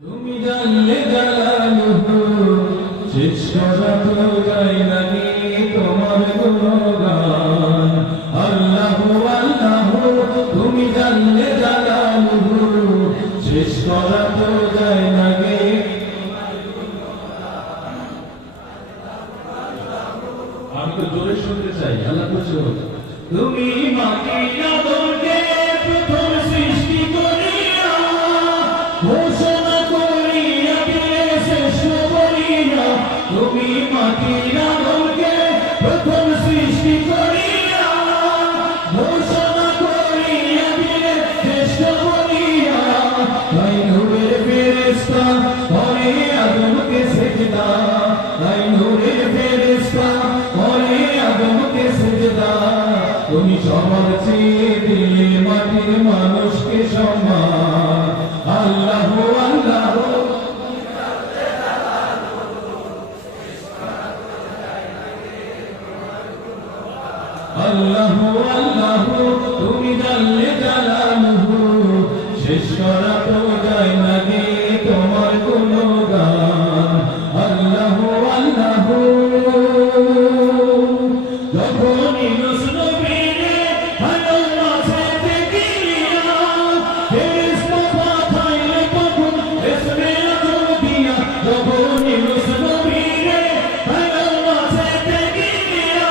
তুমি জানলে জালালুহু শেষ করা তো যায় না তোমার গুণগান। আল্লাহু আল্লাহু তুমি জানলে জালালুহু শেষ করা তো যায় না আমি তো জোরে শুনতে চাই। আল্লাহ বলছো তুমি মাটির আদরকে প্রথম সৃষ্টি করিয়া ঘোষণা করিয়া দিলে শ্রেষ্ঠ বলিয়া। তুমি মাটির আদরকে প্রথম সৃষ্টি করিয়া ঘোষণা করিয়া দিলে শ্রেষ্ঠ বলিয়া। তাই নূরের ফেরেশতা করে আদমকে সিজদা, তাই নূরের ফেরেশতা করে আদমকে সিজদা। তুমি সবার চেয়ে দিলে মাটির মানুষকে সম্মান। আল্লাহু আল্লাহু আল্লাহু আল্লাহু তুমি জানলে জালালুহু শেষ করা তো যায় না গে তোমার গুণগান। আল্লাহু আল্লাহু যখন ইউনুস নবীরে হাওয়ার মাঝে দেখিয়া ফেরেশতা পাঠাইলে তখন ইসমে আযম দিয়া। যখন ইউনুস নবীরে হাওয়ার মাঝে দেখিয়া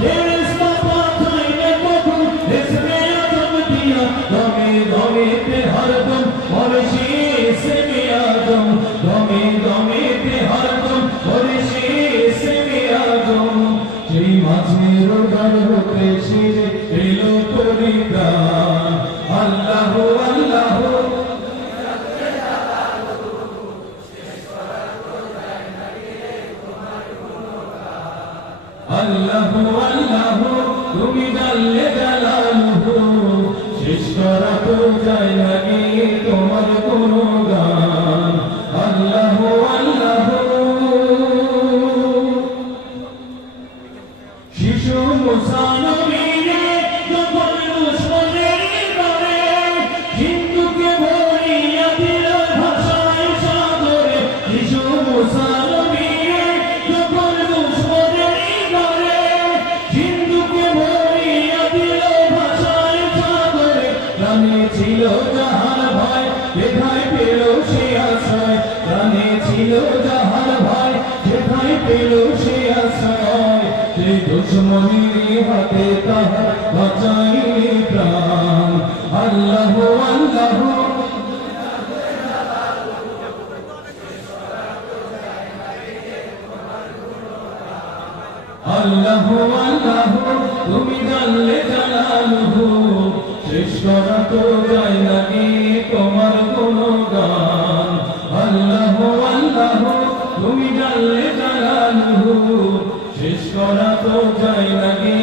ফেরেশতা পাঠাইলে তখন ইসমে আযম দিয়া। দমে দমেতে হরদম বলে সে ইসমে আযম, দমে দমেতে হরদম বলে সে ইসমে আযম। সেই মাঝের গান হতে শিরে এলো পরিত্রাণ। আল্লাহু আল্লাহু আল্লাহু আল্লাহু তুমি জানলে জালালুহু শেষ করা তো যায় না গে তোমার গুণগান। আল্লাহু আল্লাহু শিশু মুসা নবীরে যখন দুশমনের করে হিন্দুকে ভরিয়া দিল ভাষায় সাগরে। শিশু মুসা নবীরে যখন দুশমনের করে হিন্দুকে ভরিয়া দিল ভাষায় সাগরে। প্রাণে ছিল যাহার ভয় যেথায় পেল সে আশ্রয়, প্রাণে ছিল যাহার ভয় যেথায় পেল সে আশ্রয়। সেই দুশমনের হাতে তাহার বাঁচাইলে প্রাণ। আল্লাহু আল্লাহু আল্লাহু আল্লাহু তুমি জানলে জালালুহু শেষ করা তো যায় না গে তোমার গুণগান। আল্লাহু আল্লাহু তুমি জানলে জালালুহু শেষ করা তো যায় না গে